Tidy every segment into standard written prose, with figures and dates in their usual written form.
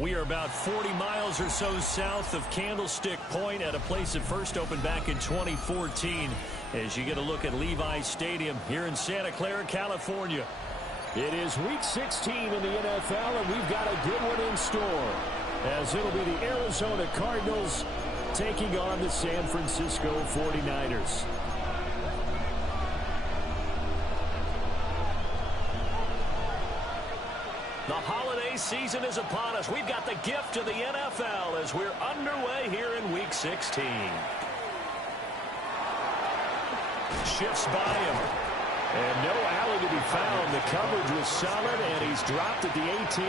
We are about 40 miles or so south of Candlestick Point at a place that first opened back in 2014 as you get a look at Levi Stadium here in Santa Clara, California. It is Week 16 in the NFL, and we've got a good one in store as it'll be the Arizona Cardinals taking on the San Francisco 49ers. The holiday season is upon us. We've got the gift of the NFL as we're underway here in Week 16. Shifts by him. And no alley to be found. The coverage was solid, and he's dropped at the 18.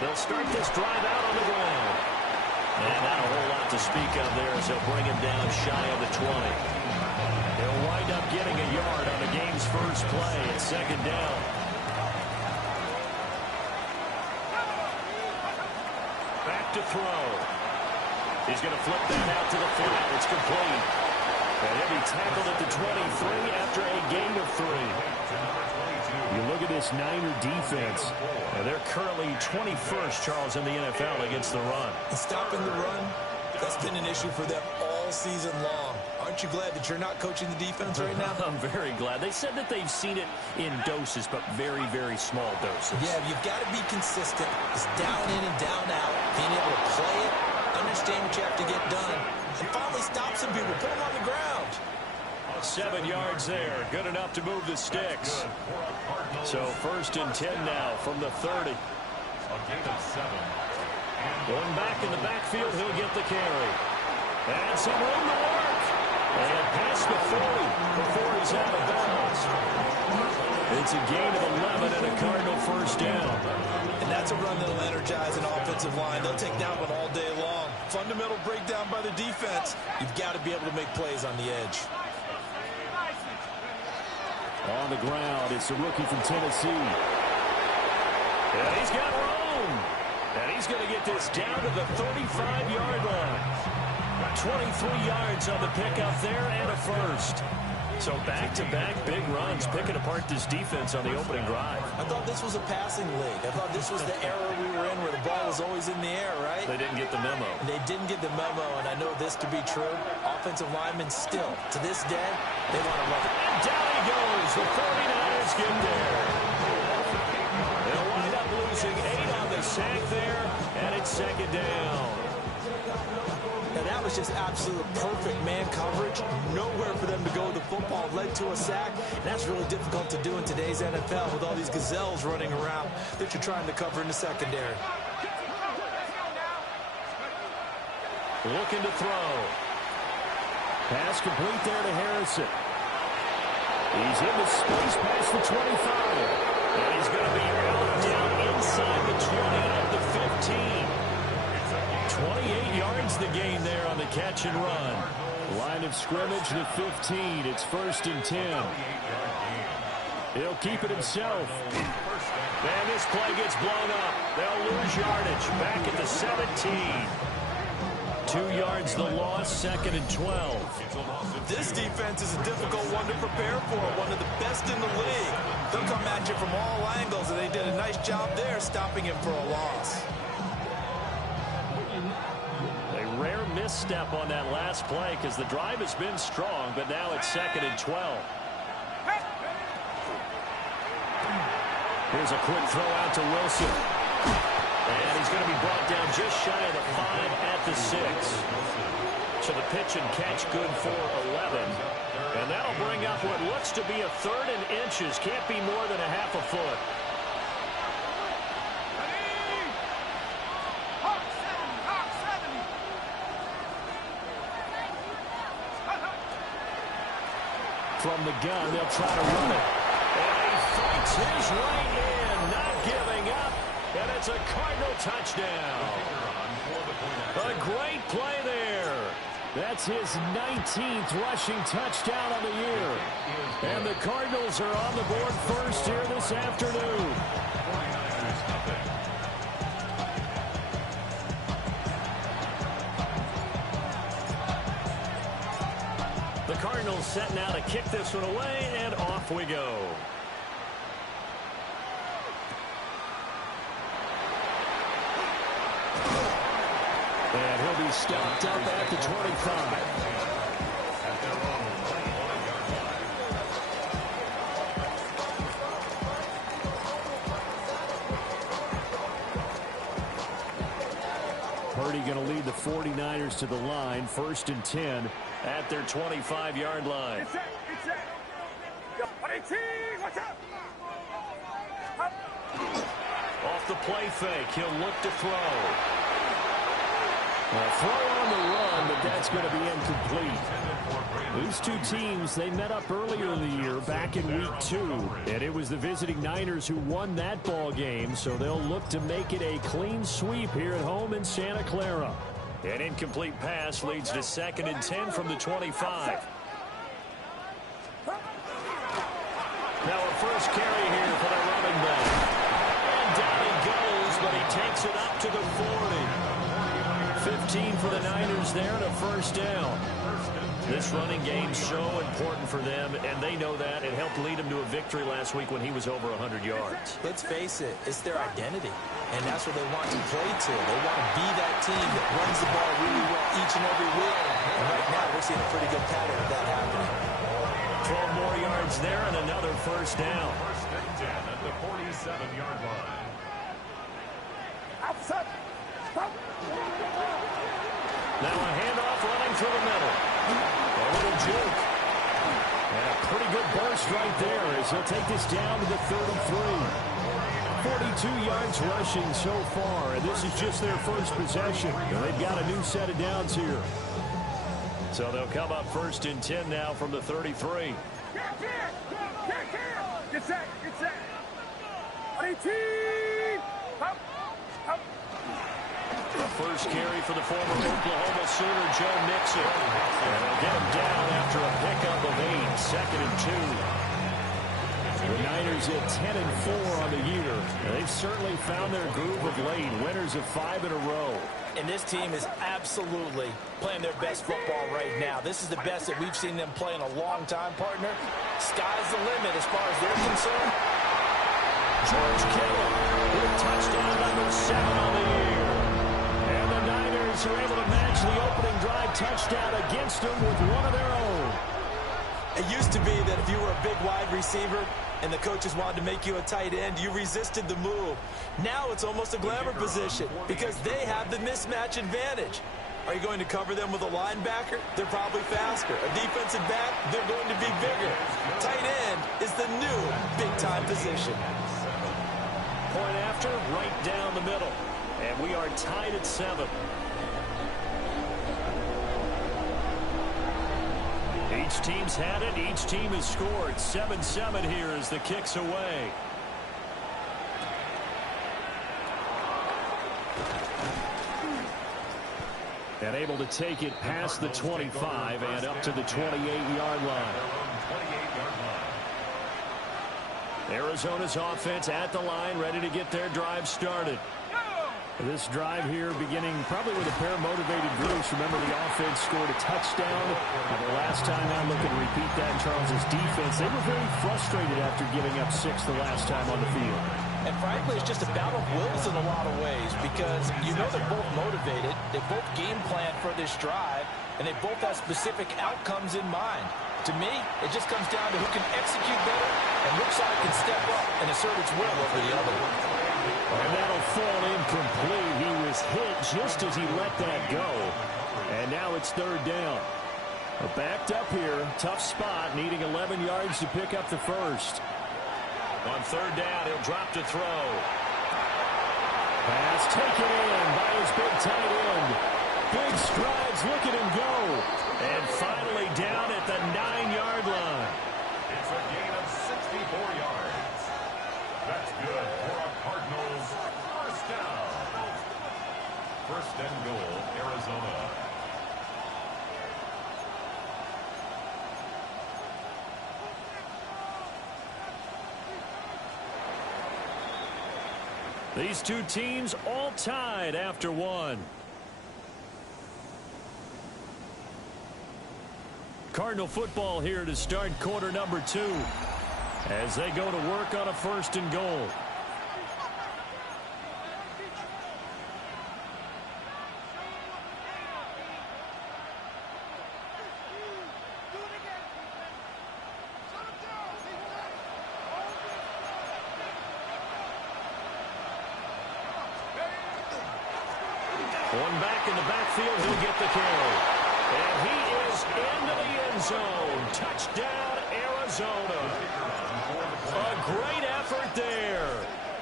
They'll start this drive out on the ground. And not a whole lot to speak of there as they'll bring him down shy of the 20. They'll wind up getting a yard on the game's first play at second down. Back to throw. He's going to flip that out to the flat. It's complete. And he'll be tackled at the 23 after a gain of 3. You look at this Niner defense, and they're currently 21st, Charles, in the NFL against the run. Stopping the run, that's been an issue for them all season long. Aren't you glad that you're not coaching the defense right now? I'm very glad. They said that they've seen it in doses, but very, very small doses. Yeah, you've got to be consistent. It's down in and down out, being able to play it, understand what you have to get done, and finally stop some people, put them on the ground. 7 yards there, good enough to move the sticks. So 1st and 10 now from the 30. Going back in the backfield, he'll get the carry. And some room to work. And past the 40 before he's out of bounds. It's a gain of 11 and a Cardinal first down. And that's a run that'll energize an offensive line. They'll take that one all day long. Fundamental breakdown by the defense. You've got to be able to make plays on the edge. On the ground, it's a rookie from Tennessee. And he's got room. And he's going to get this down to the 35-yard line. 23 yards on the pickup there and a first. So back-to-back big runs, picking apart this defense on the opening drive. I thought this was a passing league. I thought this was the era we were in where the ball was always in the air, right? They didn't get the memo. They didn't get the memo, and I know this to be true. Offensive linemen still, to this day, they want to run it. And down he goes. The 49ers get there. They'll wind up losing 8 on the sack there, and it's second down. Now that was just absolute perfect man coverage. Nowhere for them to go with the football. Led to a sack. And that's really difficult to do in today's NFL with all these gazelles running around that you're trying to cover in the secondary. Looking to throw. Pass complete there to Harrison. He's in the space past the 25. And he's going to be out down inside the 20 at the 15. 28 yards the gain there on the catch and run. Line of scrimmage, the 15. It's 1st and 10. He'll keep it himself. And this play gets blown up. They'll lose yardage. Back at the 17. 2 yards the loss, 2nd and 12. This defense is a difficult one to prepare for, one of the best in the league. They'll come at you from all angles, and they did a nice job there stopping him for a loss. A rare misstep on that last play because the drive has been strong, but now it's 2nd and 12. Here's a quick throw out to Wilson. And he's going to be brought down just shy of the 5 at the 6. So the pitch and catch good for 11. And that'll bring up what looks to be a 3rd and inches. Can't be more than a half a foot. From the gun, they'll try to run it. And he fights his way in, not giving up. And it's a Cardinal touchdown. A great play there. That's his 19th rushing touchdown on the year. And the Cardinals are on the board first here this afternoon. The Cardinals set now to kick this one away, and off we go. And he'll be stopped up at the 25. Purdy going to lead the 49ers to the line, 1st and 10 at their 25-yard line. Off the play fake, he'll look to throw. A throw on the run, but that's going to be incomplete. These two teams, they met up earlier in the year, back in week 2. And it was the visiting Niners who won that ball game, so they'll look to make it a clean sweep here at home in Santa Clara. An incomplete pass leads to 2nd and 10 from the 25. Now a first carry here for the running back. And down he goes, but he takes it up to the 40. 15 for the Niners there and a 1st down. This running game so important for them, and they know that. It helped lead them to a victory last week when he was over 100 yards. Let's face it, it's their identity, and that's what they want to play to. They want to be that team that runs the ball really well each and every week. And right now, we're seeing a pretty good pattern of that happening. 12 more yards there and another 1st down. 1st and 10 at the 47-yard line. Outside. Now a handoff running through the middle. A little juke. And a pretty good burst right there as he'll take this down to the 33. 42 yards rushing so far, and this is just their first possession. And they've got a new set of downs here. So they'll come up 1st and 10 now from the 33. Get set. First carry for the former Oklahoma Sooner, Joe Mixon. And they'll get him down after a pickup of 8, 2nd and 2. The Niners at 10 and 4 on the year. They've certainly found their groove of late, winners of 5 in a row. And this team is absolutely playing their best football right now. This is the best that we've seen them play in a long time, partner. Sky's the limit as far as they're concerned. George Kittle with touchdown number 7 on the year. And the Niners are able to match the opening drive touchdown against them with one of their own. It used to be that if you were a big wide receiver and the coaches wanted to make you a tight end, you resisted the move. Now it's almost a glamour position because they have the mismatch advantage. Are you going to cover them with a linebacker? They're probably faster. A defensive back? They're going to be bigger. Tight end is the new big-time position. Point after, right down the middle. And we are tied at 7. Each team's had it. Each team has scored. 7-7 here as the kick's away. And able to take it past the 25 and up to the 28-yard line. Arizona's offense at the line, ready to get their drive started. This drive here beginning probably with a pair of motivated groups. Remember, the offense scored a touchdown. And the last time out, looking to repeat that, Charles's defense, they were very frustrated after giving up 6 the last time on the field. And frankly, it's just a battle of wills in a lot of ways because you know they're both motivated. They both game plan for this drive, and they both have specific outcomes in mind. To me, it just comes down to who can execute better and which side can step up and assert its will over the other. And that'll fall incomplete. He was hit just as he let that go. And now it's 3rd down. Backed up here. Tough spot. Needing 11 yards to pick up the first. On 3rd down, he'll drop to throw. Pass taken in by his big tight end. Big strides. Look at him go. And finally down at the 9-yard line. It's a gain of 64 yards. That's good for a Cardinals first down. 1st and goal, Arizona. These two teams all tied after 1. Cardinal football here to start quarter number 2 as they go to work on a 1st and goal. One back in the backfield, he'll get the carry. And he is into the end zone. Touchdown, Arizona. A great effort there.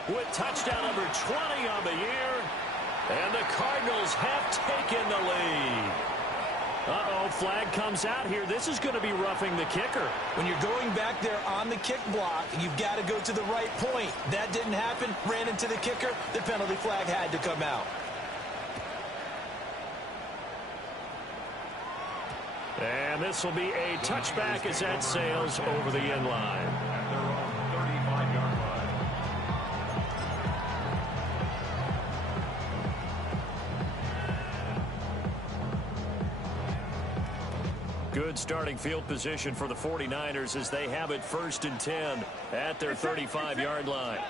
With touchdown number 20 on the year. And the Cardinals have taken the lead. Uh-oh, flag comes out here. This is going to be roughing the kicker. When you're going back there on the kick block, you've got to go to the right point. That didn't happen. Ran into the kicker. The penalty flag had to come out. And this will be a touchback as that sails over the end line. At their own 35-yard line. Good starting field position for the 49ers as they have it 1st and 10 at their 35-yard line.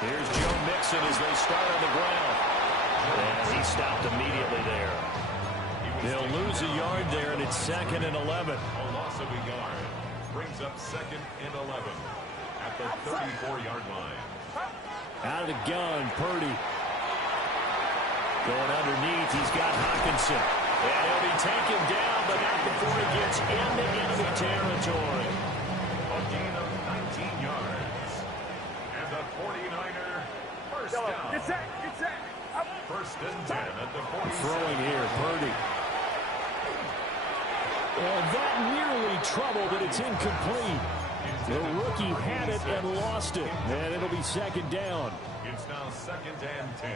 Here's Joe Mixon as they start on the ground. And he stopped immediately there. They'll lose a yard there, and it's 2nd and 11. A loss of a yard brings up 2nd and 11 at the 34-yard line. Out of the gun, Purdy. Going underneath, he's got Hockenson. And he'll be taken down, but not before he gets into enemy territory. A gain of 19 yards. And the 49er first down. Get set. 1st and 10 at the 47. Throwing here, Purdy. And that nearly trouble, but it's incomplete. The rookie had it and lost it. And it'll be 2nd down. It's now 2nd and 10.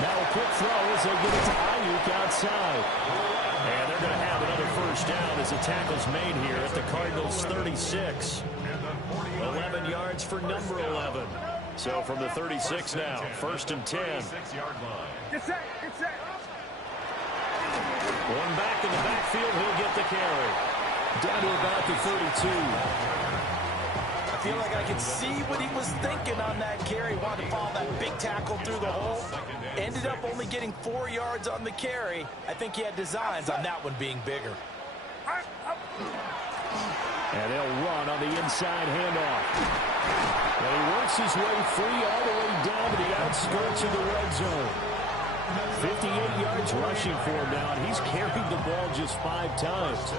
Now a quick throw as they get it to Ayuk outside. And they're going to have another 1st down as the tackle's made here at the Cardinals' 36. 11 yards for number 11. So from the 36 now, 1st and 10. 36-yard line. Get set. One back in the backfield, he'll get the carry. Down to about the 32. I feel like I can see what he was thinking on that carry. Wanted to follow that big tackle through the hole. Ended up only getting 4 yards on the carry. I think he had designs on that one being bigger. And they'll run on the inside handoff. And he works his way free all the way down to the outskirts of the red zone. 58 yards rushing for him now, and he's carried the ball just 5 times.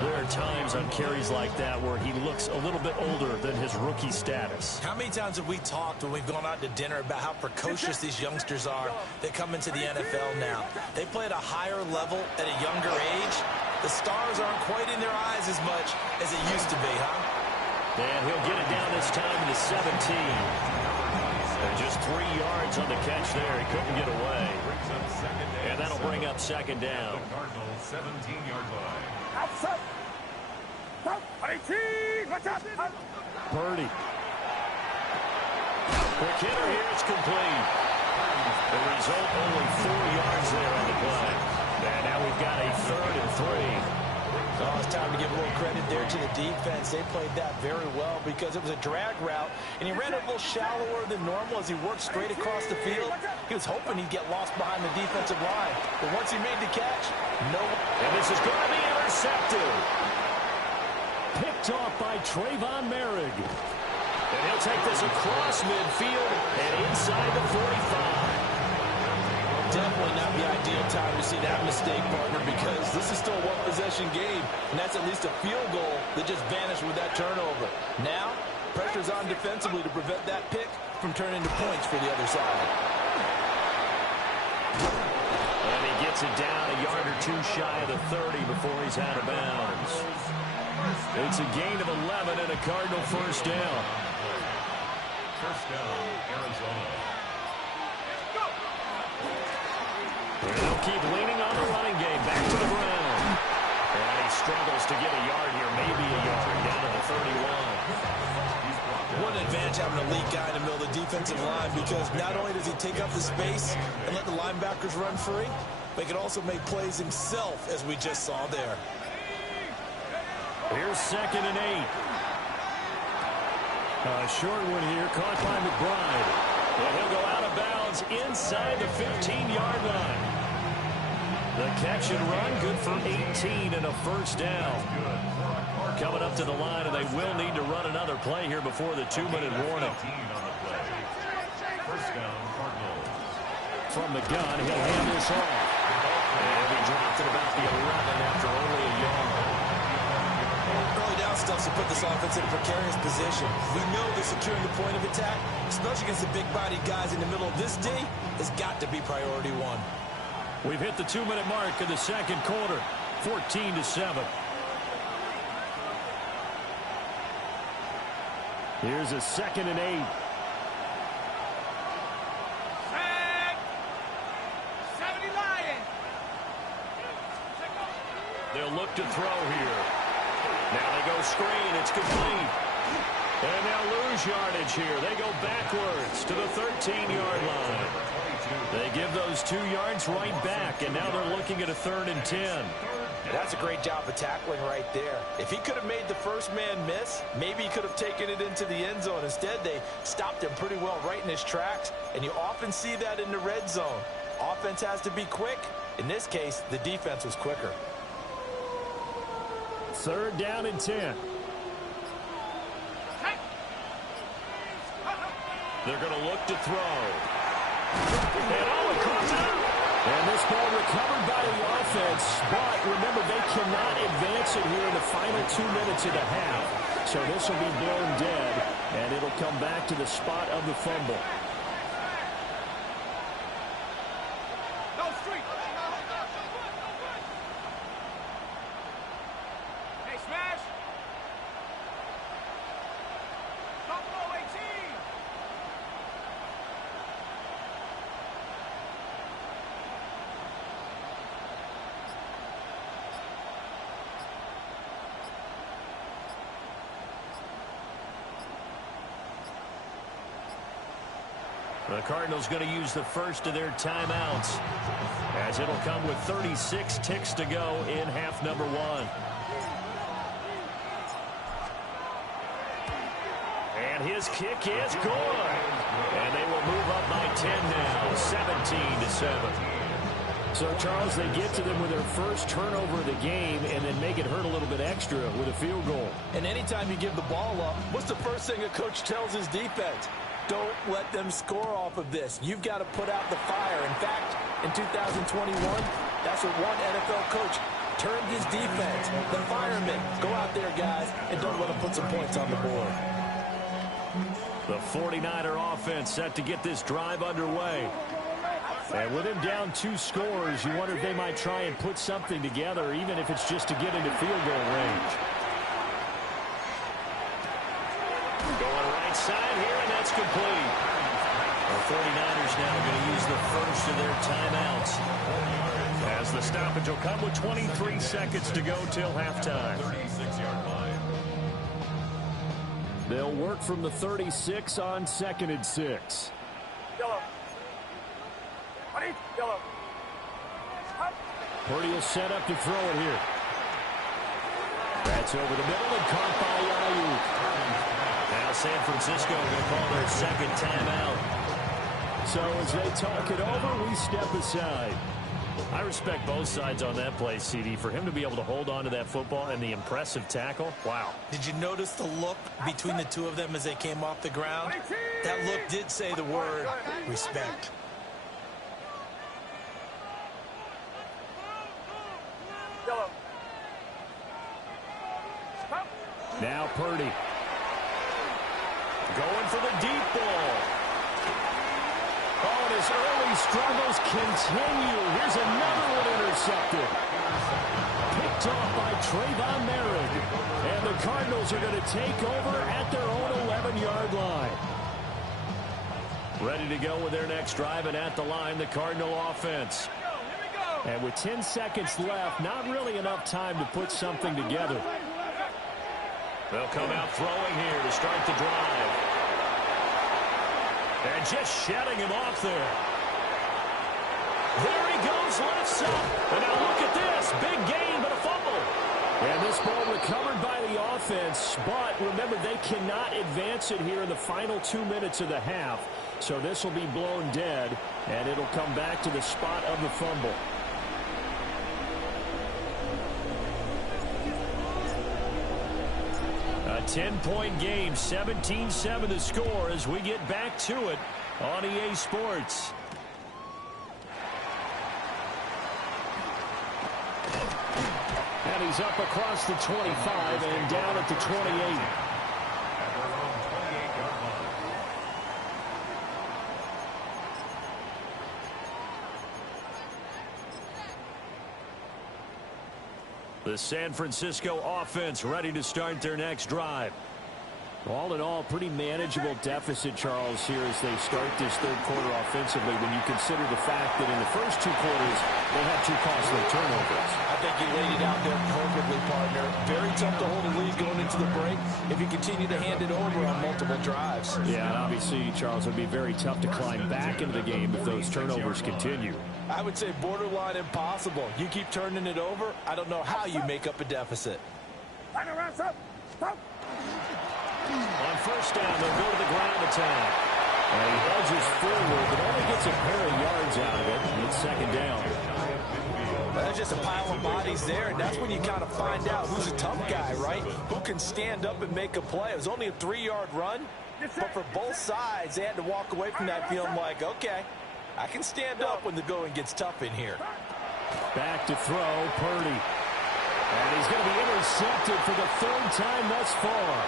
There are times on carries like that where he looks a little bit older than his rookie status. How many times have we talked when we've gone out to dinner about how precocious these youngsters are that come into the NFL now? They play at a higher level at a younger age. The stars aren't quite in their eyes as much as it used to be, huh? And he'll get it down this time to 17. And just 3 yards on the catch there. He couldn't get away. And that'll bring up second down. The Cardinals 17-yard line. Purdy. Quick hitter here. It's complete. The result, only 4 yards there on the play. And now we've got a 3rd and 3. Oh, it's time to give a little credit there to the defense. They played that very well because it was a drag route, and he ran it a little shallower than normal as he worked straight across the field. He was hoping he'd get lost behind the defensive line, but once he made the catch, no. And this is going to be intercepted. Picked off by Trayvon Merrick. And he'll take this across midfield and inside the 45. Definitely not the ideal time to see that mistake, partner, because this is still a one-possession game, and that's at least a field goal that just vanished with that turnover. Now, pressure's on defensively to prevent that pick from turning into points for the other side. And he gets it down a yard or 2 shy of the 30 before he's out of bounds. It's a gain of 11 and a Cardinal first down. First down, Arizona. And they'll keep leaning on the running game. Back to the ground. And he struggles to get a yard here, maybe a yard, down to the 31. What an advantage having a lead guy in the middle of the defensive line, because not only does he take up the space and let the linebackers run free, but he can also make plays himself, as we just saw there. Here's 2nd and 8. A short one here, caught by McBride. And he'll go out of bounds inside the 15-yard line. The catch and run, good for 18 and a first down. Coming up to the line, and they will need to run another play here before the 2-minute warning. First down, Cardinals. From the gun, he'll hand this off. And he dropped it about the 11 after only a yard. Early down stuff to put this offense in a precarious position. We know that securing the point of attack, especially against the big-bodied guys in the middle of this D, has got to be priority 1. We've hit the 2-minute mark of the second quarter, 14-7. Here's a 2nd and 8. They'll look to throw here. Now they go screen. It's complete. And they'll lose yardage here. They go backwards to the 13-yard line. They give those 2 yards right back, and now they're looking at a 3rd and 10. That's a great job of tackling right there. If he could have made the first man miss, maybe he could have taken it into the end zone. Instead, they stopped him pretty well right in his tracks, and you often see that in the red zone. Offense has to be quick. In this case, the defense was quicker. 3rd down and 10. They're going to look to throw. And across it. And this ball recovered by the offense, but remember, they cannot advance it here in the final 2 minutes of the half. So this will be blown dead, and it'll come back to the spot of the fumble. The Cardinals going to use the first of their timeouts, as it'll come with 36 ticks to go in half number 1. And his kick is good. And they will move up by 10 now, 17-7. So, Charles, they get to them with their first turnover of the game and then make it hurt a little bit extra with a field goal. And anytime you give the ball up, what's the first thing a coach tells his defense? Don't let them score off of this. You've got to put out the fire. In fact, in 2021, that's what one NFL coach turned his defense. The firemen. Go out there, guys, and don't let them put some points on the board. The 49er offense set to get this drive underway. And with him down 2 scores, you wonder if they might try and put something together, even if it's just to get into field goal range. Going right side here, and that's complete. The 49ers now going to use the first of their timeouts, as the stoppage will come with 23 seconds to go till halftime. 36-yard line. They'll work from the 36 on 2nd and 6. Yellow. Yellow. Purdy will set up to throw it here. That's over the middle and caught by Ayuk. Now San Francisco going to call their second timeout. So as they talk it over, we step aside. I respect both sides on that play, CD. For him to be able to hold on to that football and the impressive tackle, wow. Did you notice the look between the two of them as they came off the ground? That look did say the word respect. Now Purdy. Going for the deep ball. Oh, and his early struggles continue. Here's another one intercepted. Picked off by Trayvon Merrick. And the Cardinals are going to take over at their own 11-yard line. Ready to go with their next drive, and at the line, the Cardinal offense. And with 10 seconds left, not really enough time to put something together. They'll come out throwing here to start the drive. And just shedding him off there. There he goes, lifts up. And now look at this. Big gain, but a fumble. And this ball recovered by the offense. But remember, they cannot advance it here in the final 2 minutes of the half. So this will be blown dead, and it'll come back to the spot of the fumble. A 10-point game, 17-7 to score as we get back to it on EA Sports. And he's up across the 25 and down at the 28. The San Francisco offense ready to start their next drive. All in all, pretty manageable deficit, Charles, here as they start this third quarter offensively when you consider the fact that in the first 2 quarters, they had 2 costly turnovers. I think you laid it out there perfectly, partner. Very tough to hold a lead going into the break if you continue to hand it over on multiple drives. Yeah, and obviously, Charles, it would be very tough to climb back into the game if those turnovers continue. I would say borderline impossible. You keep turning it over, I don't know how you make up a deficit. On first down, they'll go to the ground attack. And he edges forward, but only gets a pair of yards out of it. It's second down. There's just a pile of bodies there, and that's when you kind of find out who's a tough guy, right? Who can stand up and make a play. It was only a 3-yard run, but for both sides, they had to walk away from that feeling like, okay, I can stand up when the going gets tough in here. Back to throw, Purdy. And he's going to be intercepted for the 3rd time thus far.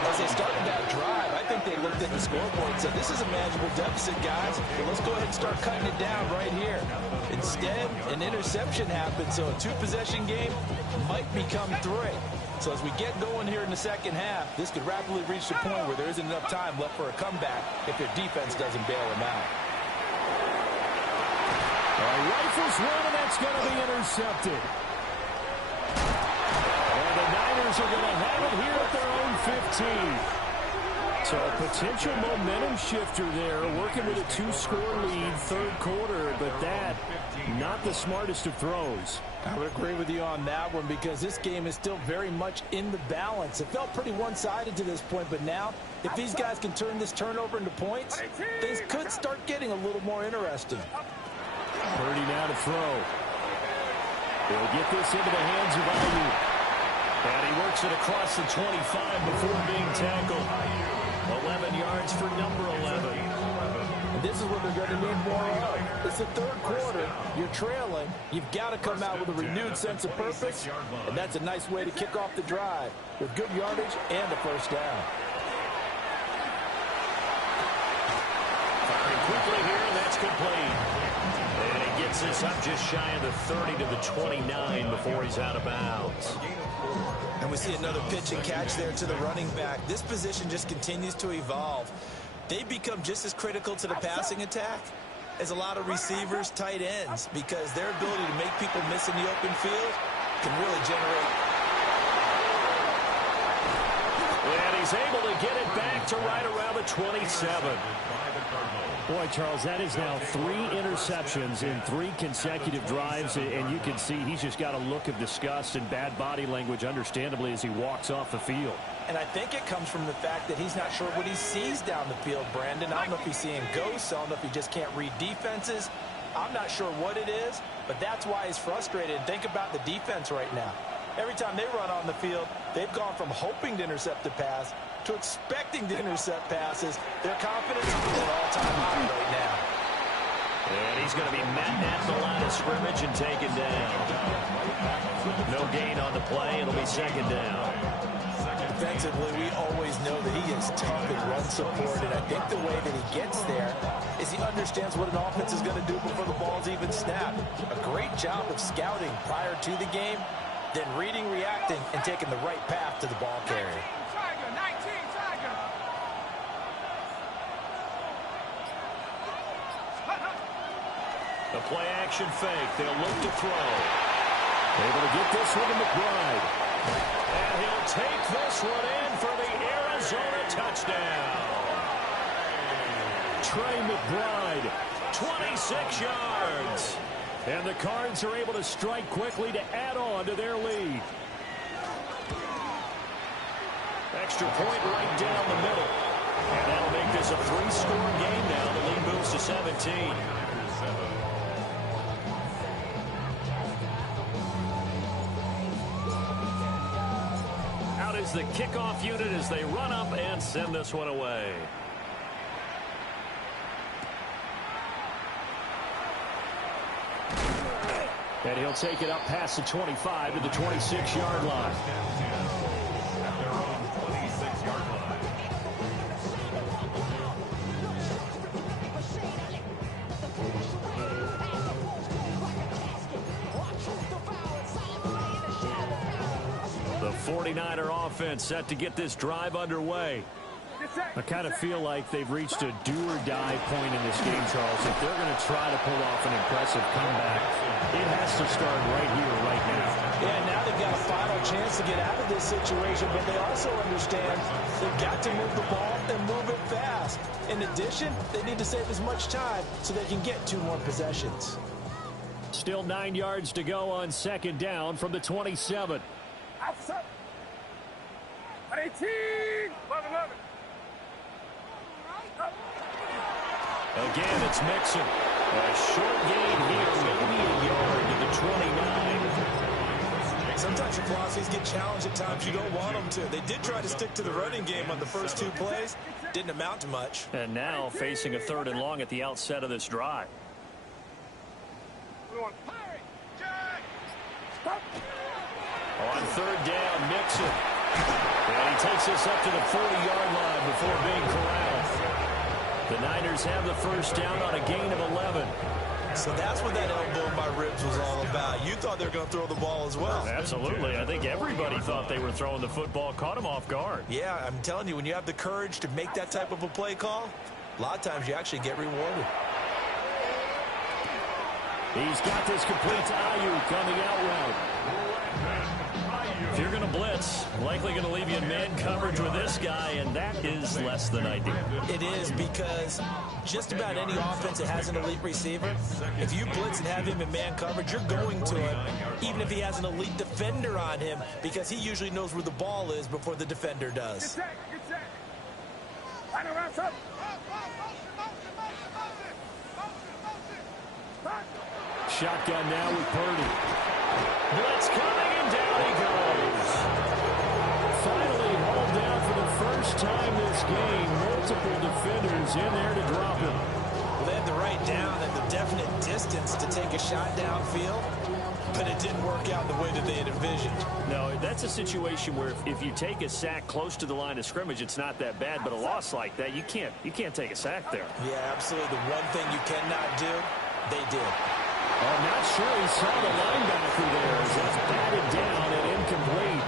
As they started that drive, I think they looked at the scoreboard and said, this is a manageable deficit, guys. But let's go ahead and start cutting it down right here. Instead, an interception happened, so a 2-possession game might become 3. So as we get going here in the second half, this could rapidly reach the point where there isn't enough time left for a comeback if their defense doesn't bail them out. Rifles one, and that's going to be intercepted. And the Niners are going to have it here at their own 15. So a potential momentum shifter there, working with a 2-score lead, 3rd quarter, but that, not the smartest of throws. I would agree with you on that one because this game is still very much in the balance. It felt pretty one-sided to this point, but now If these guys can turn this turnover into points, things could start getting a little more interesting. Purdy now to throw. He'll get this into the hands of Ayuk. And he works it across the 25 before being tackled. 11 yards for number 11. And this is what they're going to need more of. It's the third quarter. You're trailing. You've got to come out with a renewed sense of purpose. And that's a nice way to kick off the drive with good yardage and a first down. Firing quickly here, and that's complete. And he gets this up just shy of the 30 to the 29 before he's out of bounds. And we see another pitch and catch there to the running back. This position just continues to evolve. They become just as critical to the passing attack as a lot of receivers, tight ends, because their ability to make people miss in the open field can really generate. And he's able to get it back to right around the 27. Boy, Charles, that is now 3 interceptions in 3 consecutive drives, and you can see he's just got a look of disgust and bad body language, understandably, as he walks off the field. And I think it comes from the fact that he's not sure what he sees down the field, Brandon. I don't know if he's seeing ghosts. I don't know if he just can't read defenses. I'm not sure what it is, but that's why he's frustrated. Think about the defense right now. Every time they run on the field, they've gone from hoping to intercept a pass to expecting to intercept passes. Their confidence is at an all-time high right now. And he's going to be met at the line of scrimmage and taken down. No gain on the play. It'll be second down. Defensively, we always know that he is tough in run support, and I think the way that he gets there is he understands what an offense is going to do before the ball's even snapped. A great job of scouting prior to the game, then reading, reacting, and taking the right path to the ball carrier. The play-action fake. They'll look to throw. Able to get this one to McBride. And he'll take this one in for the Arizona touchdown. Trey McBride. 26 yards. And the Cards are able to strike quickly to add on to their lead. Extra point right down the middle. And that'll make this a 3-score game now. The lead moves to 17. Out is the kickoff unit as they run up and send this one away. And he'll take it up past the 25 to the 26-yard line. The 49er offense set to get this drive underway. I kind of feel like they've reached a do-or-die point in this game, Charles. If they're going to try to pull off an impressive comeback, it has to start right here, right now. Yeah, now they've got a final chance to get out of this situation, but they also understand they've got to move the ball and move it fast. In addition, they need to save as much time so they can get 2 more possessions. Still 9 yards to go on second down from the 27. 18! 11. Again, it's Mixon. A short gain here, maybe a yard to the 29. Sometimes your philosophies get challenged at times you don't want them to. They did try to stick to the running game on the first 2 plays. Didn't amount to much. And now facing a 3rd and long at the outset of this drive. On 3rd down, Mixon. And he takes this up to the 40-yard line before being corralled. The Niners have the first down on a gain of 11. So that's what that elbow in my ribs was all about. You thought they were going to throw the ball as well. Absolutely. I think everybody thought they were throwing the football, caught him off guard. Yeah, I'm telling you, when you have the courage to make that type of a play call, a lot of times you actually get rewarded. He's got this complete to Ayuk on the out route. If you're going to blitz, likely going to leave you in man coverage with this guy, and that is less than ideal. It is, because just about any offense that has an elite receiver, if you blitz and have him in man coverage, you're going to him, even if he has an elite defender on him, because he usually knows where the ball is before the defender does. Final round, up. Shotgun now with Purdy. Blitz coming, and down he goes. Finally hauled down for the first time this game. Multiple defenders in there to drop him. Well, they had the right down and the definite distance to take a shot downfield, but it didn't work out the way that they had envisioned. No, that's a situation where if you take a sack close to the line of scrimmage, it's not that bad, but a loss like that, you can't take a sack there. Yeah, absolutely. The one thing you cannot do, they did. I'm not sure he saw the linebacker there as that's batted down and incomplete.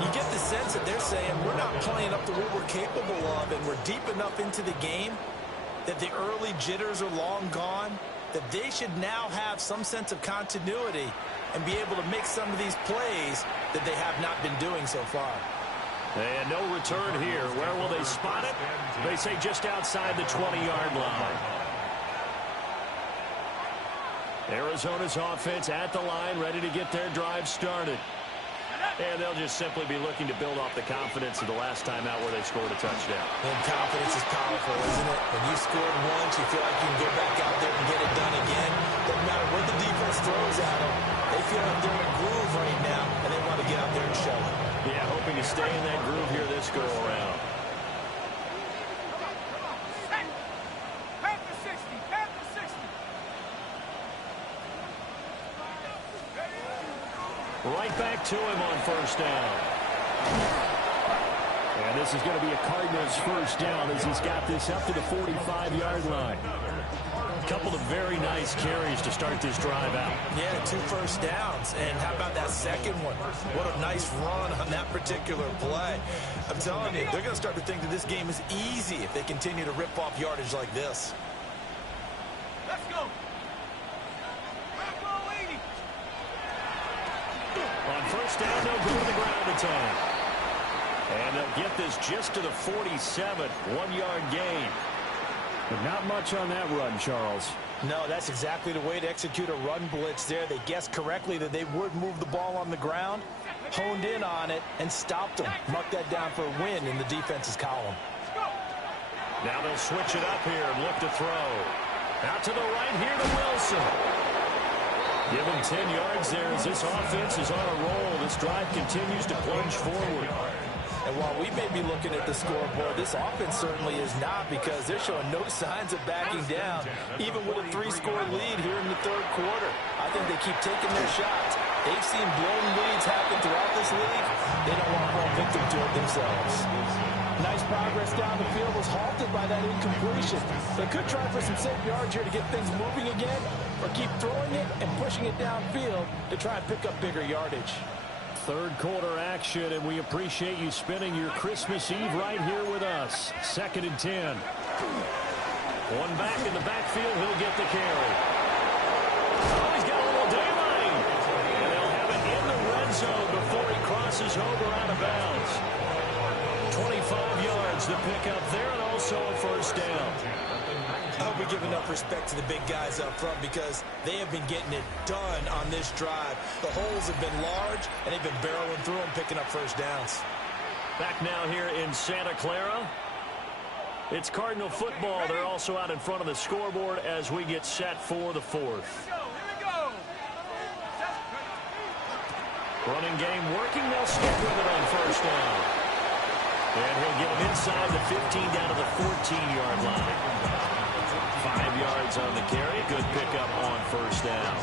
You get the sense that they're saying we're not playing up to what we're capable of, and we're deep enough into the game that the early jitters are long gone, that they should now have some sense of continuity and be able to make some of these plays that they have not been doing so far. And no return here. Where will they spot it? They say just outside the 20-yard line. Arizona's offense at the line, ready to get their drive started. And they'll just simply be looking to build off the confidence of the last time out where they scored a touchdown. And confidence is powerful, isn't it? When you scored once, you feel like you can go back out there and get it done again. Doesn't matter what the defense throws at them. They feel like they're in a groove right now, and they want to get out there and show it. Yeah, hoping to stay in that groove here this go-around. Right back to him on first down. And this is going to be a Cardinals first down as he's got this up to the 45-yard line. A couple of very nice carries to start this drive out. Yeah, 2 first downs. And how about that second one? What a nice run on that particular play. I'm telling you, they're going to start to think that this game is easy if they continue to rip off yardage like this. Let's go. On first down, they'll go to the ground attack. And they'll get this just to the 47, 1-yard gain. But not much on that run, Charles. No, that's exactly the way to execute a run blitz there. They guessed correctly that they would move the ball on the ground, honed in on it, and stopped them. Mark that down for a win in the defense's column. Now they'll switch it up here and look to throw. Out to the right here to Wilson. Give him 10 yards there as this offense is on a roll. This drive continues to plunge forward. And while we may be looking at the scoreboard, this offense certainly is not, because they're showing no signs of backing down, even with a 3-score lead here in the third quarter. I think they keep taking their shots. They've seen blown leads happen throughout this league. They don't want to fall victim to it themselves. Nice progress down the field was halted by that incompletion. They could try for some safe yards here to get things moving again, or keep throwing it and pushing it downfield to try and pick up bigger yardage. Third quarter action, and we appreciate you spending your Christmas Eve right here with us. 2nd and 10. One back in the backfield, he'll get the carry. Oh, he's got a little daylight. And they'll have it in the red zone before he crosses over out of bounds. 25 yards to pick up there, and also a first down. I hope we give enough respect to the big guys up front, because they have been getting it done on this drive. The holes have been large, and they've been barreling through them, picking up first downs. Back now here in Santa Clara. It's Cardinal football. They're also out in front of the scoreboard as we get set for the fourth. Running game working. They'll stick with it on first down. And he'll get him inside the 15 down to the 14-yard line. 5 yards on the carry. Good pickup on first down.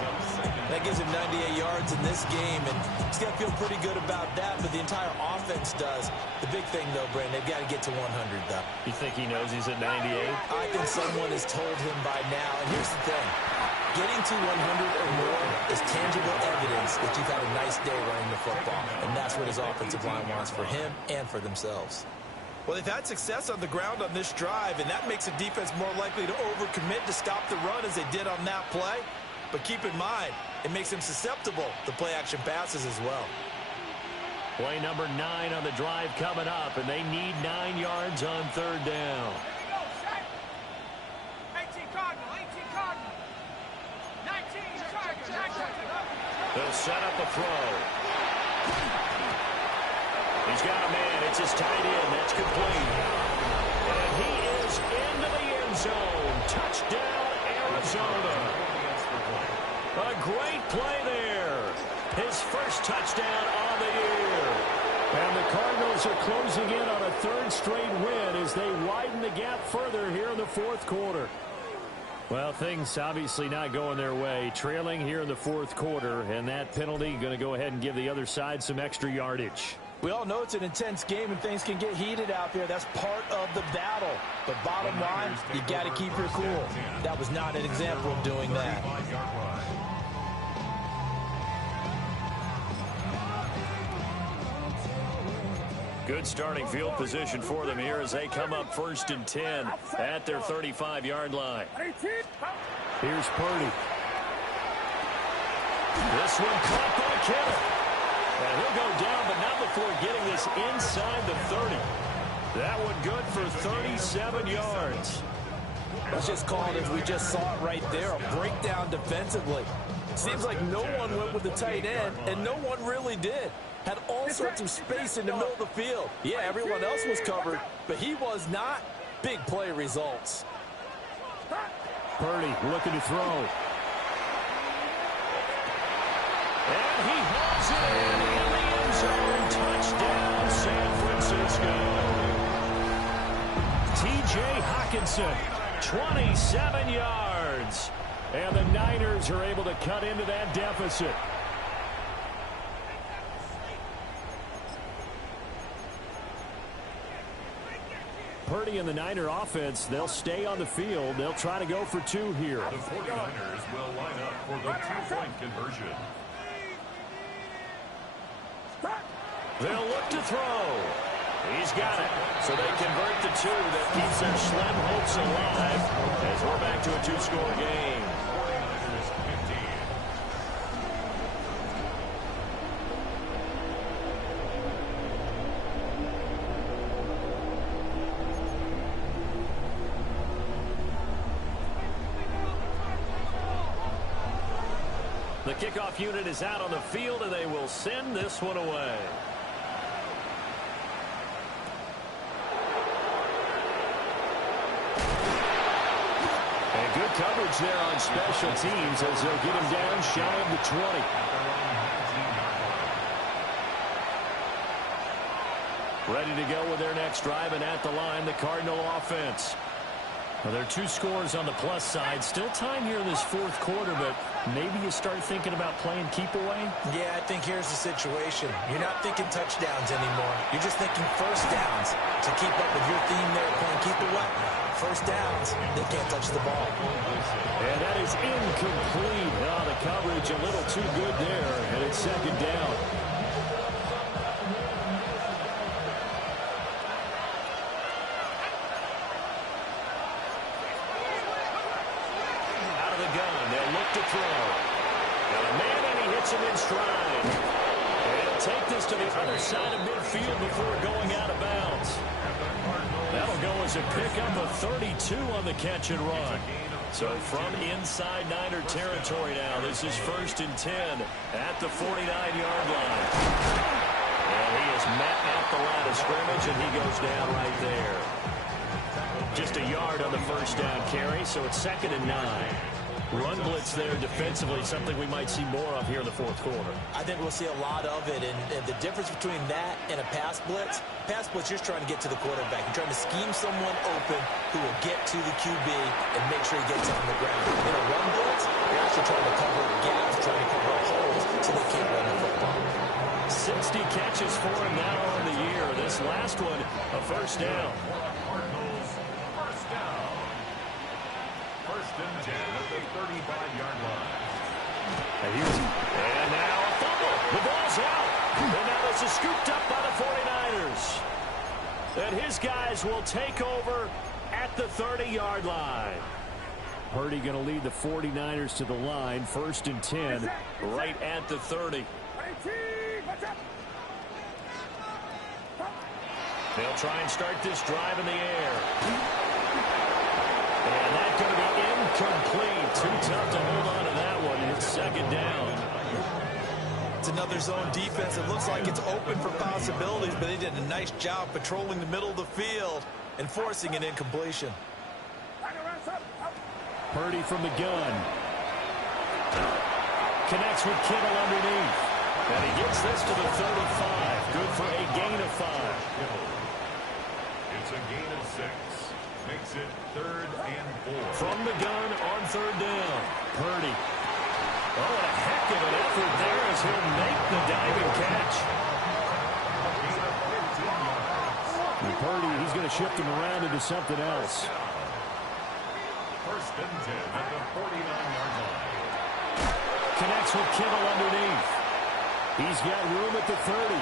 That gives him 98 yards in this game, and he's got to feel pretty good about that, but the entire offense does. The big thing, though, Brandon, they've got to get to 100, though. You think he knows he's at 98? I think someone has told him by now, and here's the thing. Getting to 100 or more is tangible evidence that you've had a nice day running the football, and that's what his offensive line wants for him and for themselves. Well, they've had success on the ground on this drive, and that makes the defense more likely to overcommit to stop the run as they did on that play. But keep in mind, it makes them susceptible to play-action passes as well. Play number 9 on the drive coming up, and they need 9 yards on third down. 18 Cardinal, 18 Cardinal. 19 Charger. They'll set up a throw. He's He's got a man. It's his tight end. That's complete. And he is into the end zone. Touchdown, Arizona. A great play there. His first touchdown on the year. And the Cardinals are closing in on a third straight win as they widen the gap further here in the fourth quarter. Well, things obviously not going their way. Trailing here in the fourth quarter, and that penalty going to go ahead and give the other side some extra yardage. We all know it's an intense game and things can get heated out there. That's part of the battle. But bottom line, you got to keep your cool. That was not an example of doing that. Good starting field position for them here as they come up 1st and 10 at their 35-yard line. Here's Purdy. This one caught by Kittle. And he'll go down, but not before getting this inside the 30. That one good for 37 yards. It's just called, as we just saw it right there, a breakdown defensively. Seems like no one went with the tight end, and no one really did. Had all sorts of space in the middle of the field. Yeah, everyone else was covered, but he was not. Big play results. Purdy looking to throw. And he hauls it in the end zone. Touchdown, San Francisco. T.J. Hockenson, 27 yards. And the Niners are able to cut into that deficit. Purdy and the Niner offense, they'll stay on the field. They'll try to go for two here. The 49ers will line up for the two-point conversion. They'll look to throw. He's got it. So they convert the two. That keeps their slim hopes alive as we're back to a two-score game. 49ers 15. The kickoff unit is out on the field, and they will send this one away. And good coverage there on special teams as they'll get him down shy of the 20. Ready to go with their next drive, and at the line, the Cardinal offense. Well, there are two scores on the plus side. Still time here in this fourth quarter, but maybe you start thinking about playing keep away? Yeah, I think here's the situation. You're not thinking touchdowns anymore. You're just thinking first downs. To keep up with your theme there, playing keep away, first downs, they can't touch the ball. And that is incomplete. Oh, the coverage a little too good there, and it's second down. To throw. Got a man, and he hits him in stride. And he'll take this to the other side of midfield before going out of bounds. That'll go as a pickup of 32 on the catch and run. So from inside Niner territory now, this is 1st and 10 at the 49-yard line. And he is met at the line of scrimmage, and he goes down right there. Just a yard on the first down carry, so it's 2nd and 9. Run blitz there defensively, something we might see more of here in the fourth quarter. I think we'll see a lot of it, and the difference between that and a pass blitz, you're just trying to get to the quarterback. You're trying to scheme someone open who will get to the QB and make sure he gets on the ground. In a run blitz, you're actually trying to cover gaps, trying to cover holes so they can't run the football. 60 catches for him now on the year. This last one, a first down. Cardinals, first down. 1st and 10 at the 35-yard line. And now a fumble. The ball's out. And now this is scooped up by the 49ers. And his guys will take over at the 30-yard line. Purdy going to lead the 49ers to the line. 1st and 10. Right at the 30. They'll try and start this drive in the air. And that's going to be incomplete. Too tough to hold on to that one. It's 2nd down. It's a another zone defense. It looks like it's open for possibilities, but they did a nice job patrolling the middle of the field and forcing an incompletion. Purdy from the gun. Connects with Kittle underneath. And he gets this to the 35. Good for a gain of 5. It's a gain of 6. Makes it 3rd and 4. From the gun on 3rd down. Purdy. Oh, and a heck of an effort there as he'll make the diving catch. And Purdy, he's going to shift him around into something else. 1st and 10 at the 49-yard line. Connects with Kittle underneath. He's got room at the 30.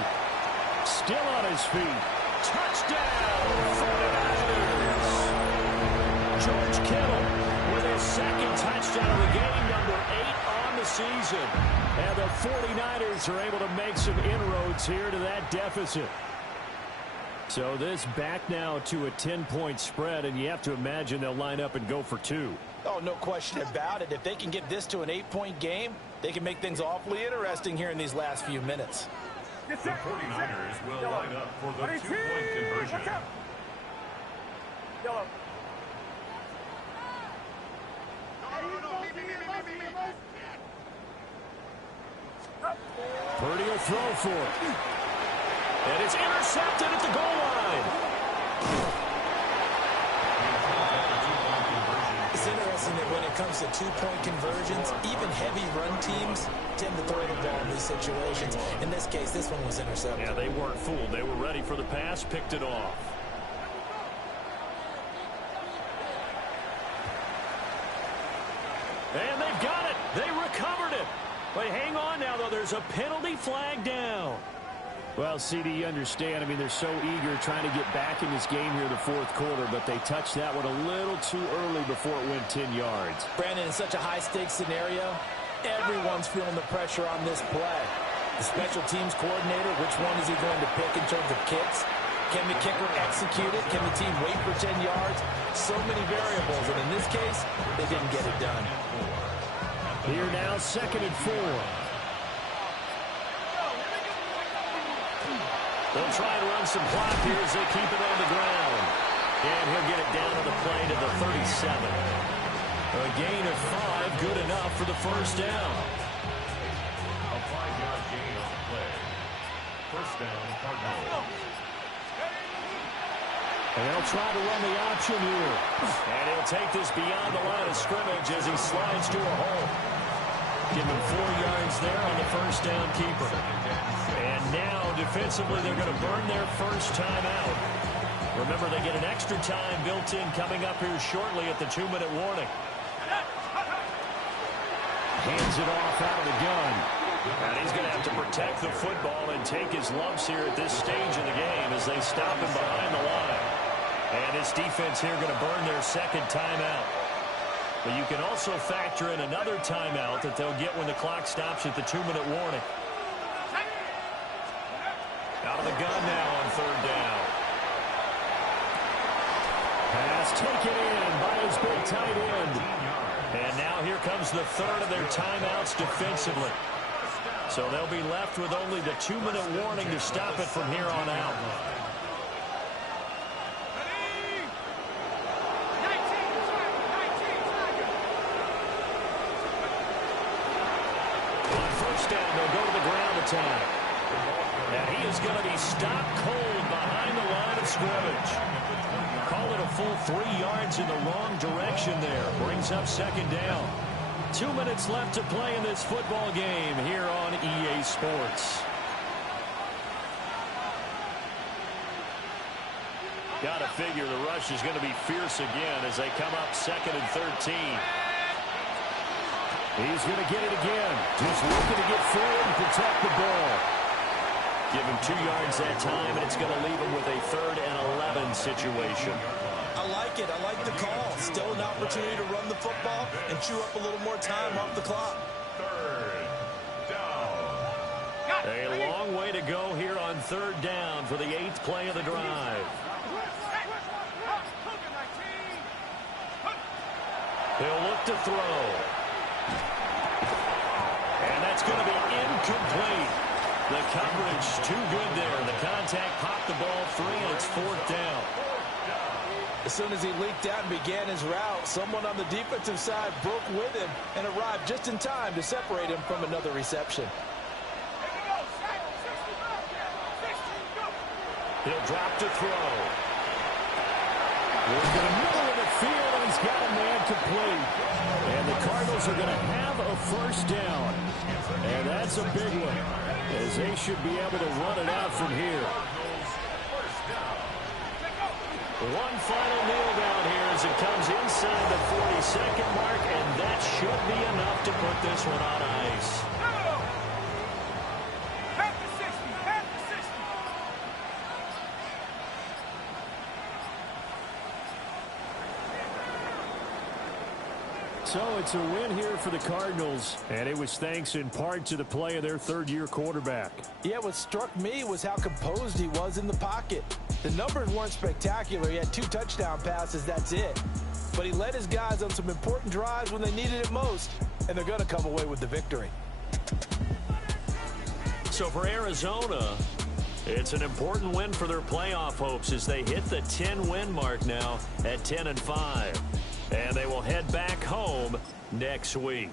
Still on his feet. Touchdown, 49ers. George Kittle with his 2nd touchdown of the game, number 8 on the season. And the 49ers are able to make some inroads here to that deficit. So this back now to a 10-point spread, and you have to imagine they'll line up and go for 2. Oh, no question about it. If they can get this to an 8-point game, they can make things awfully interesting here in these last few minutes. The 49ers will line up for the 2-point conversion. Purdy will throw for it. And it's intercepted at the goal line. It's interesting that when it comes to 2-point conversions, even heavy run teams tend to throw the ball in these situations. In this case, this one was intercepted. Yeah, they weren't fooled. They were ready for the pass, picked it off. And they've got it. They recovered it. But hang on now, though. There's a penalty flag down. Well, CD, you understand. I mean, they're so eager trying to get back in this game here in the 4th quarter, but they touched that one a little too early before it went 10 yards. Brandon, in such a high-stakes scenario, everyone's feeling the pressure on this play. The special teams coordinator, which one is he going to pick in terms of kicks? Can the kicker execute it? Can the team wait for 10 yards? So many variables, and in this case, they didn't get it done. Here now, 2nd and 4. They'll try and run some clock here as they keep it on the ground. And he'll get it down on the play to the 37. A gain of 5, good enough for the 1st down. A 5-yard gain on the play. 1st down, Cardinals. And they'll try to run the option here. And he'll take this beyond the line of scrimmage as he slides to a hole. Give him 4 yards there on the 1st down keeper. And now, defensively, they're going to burn their 1st time out. Remember, they get an extra time built in coming up here shortly at the 2-minute warning. Hands it off out of the gun. And he's going to have to protect the football and take his lumps here at this stage of the game as they stop him behind the line. And this defense here going to burn their 2nd timeout. But you can also factor in another timeout that they'll get when the clock stops at the 2-minute warning. Out of the gun now on 3rd down. Pass taken in by his big tight end. And now here comes the 3rd of their timeouts defensively. So they'll be left with only the 2-minute warning to stop it from here on out. On 1st down, they'll go to the ground attack. And he is going to be stopped cold behind the line of scrimmage. Call it a full 3 yards in the wrong direction there. Brings up 2nd down. 2 minutes left to play in this football game here on EA Sports. Got to figure the rush is going to be fierce again as they come up 2nd and 13. He's going to get it again. Just looking to get forward and protect the ball. Give him 2 yards that time, and it's going to leave him with a 3rd and 11 situation. I like it. I like the call. Still an opportunity to run the football and chew up a little more time off the clock. 3rd down. A long way to go here on 3rd down for the 8th play of the drive. He'll look to throw. And that's going to be incomplete. The coverage too good there. The contact popped the ball free, and it's 4th down. As soon as he leaked out and began his route, someone on the defensive side broke with him and arrived just in time to separate him from another reception. He'll drop to throw. He's in the middle of the field, and he's got a man complete. And the Cardinals are going to have a 1st down. And that's a big one, as they should be able to run it out from here. One final kneel down here as it comes inside the 40-second mark, and that should be enough to put this one on ice. So it's a win here for the Cardinals, and it was thanks in part to the play of their 3rd-year quarterback. Yeah, what struck me was how composed he was in the pocket. The numbers weren't spectacular. He had 2 touchdown passes, that's it. But he led his guys on some important drives when they needed it most, and they're going to come away with the victory. So for Arizona, it's an important win for their playoff hopes as they hit the 10-win mark now at 10-5. And they will head back home next week.